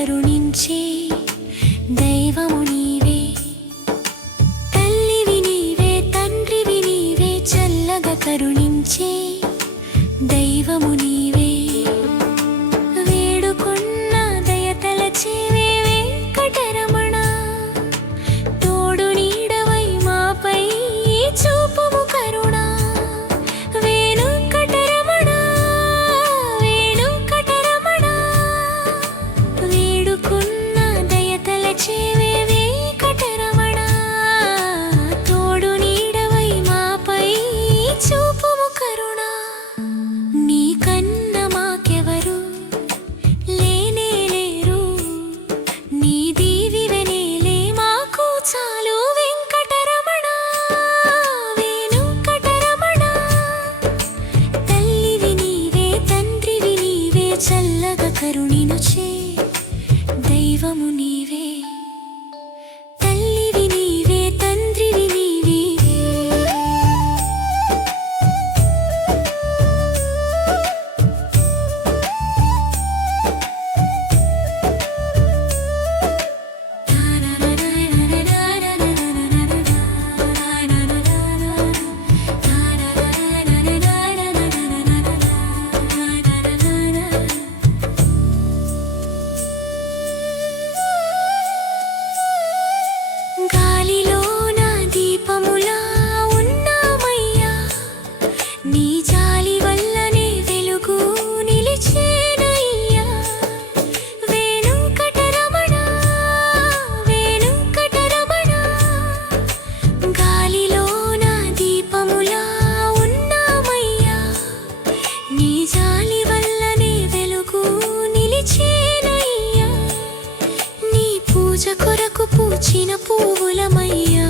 కరుణించే దైవము నీవే. తల్లివి నీవే, తండ్రివి నీవే, చల్లగా కరుణించే దైవము నీవే. వేడుకున్న దయతలచేవే వెంకటరమణ, తోడు నీడవై మాపై చూపుము కరుణ. వెంకటరమణ, వెంకటరమణ, వేడుకున్న దయతలచేవే వెంకటరమణ, తోడు నీడవై మాపై చూపుము కరుణ. నీ కన్న మాకెవరు లేనే లేరు, నీ దీవెనలే మాకు చాలు వెంకటరమణ. వెంకటరమణ, తల్లివి నీవే, తండ్రివి నీవే, చల్లగా కరుణించే దైవము నీవే. తల్లివి నీవే, తండ్రివి నీవే. గాలిలోన దీపములా ఉన్నామయ్యా, నీ జాలి వల్లనే వెలుగు నిలిచేనయ్యా. వెంకటరమణ, వెంకటరమణ, గాలిలోన దీపములా ఉన్నామయ్యా, నీ జాలి వల్లనే వెలుగు నిలిచేనయ్యా. నీ పూజ కొరకు పూచిన పువ్వులమయ్యా.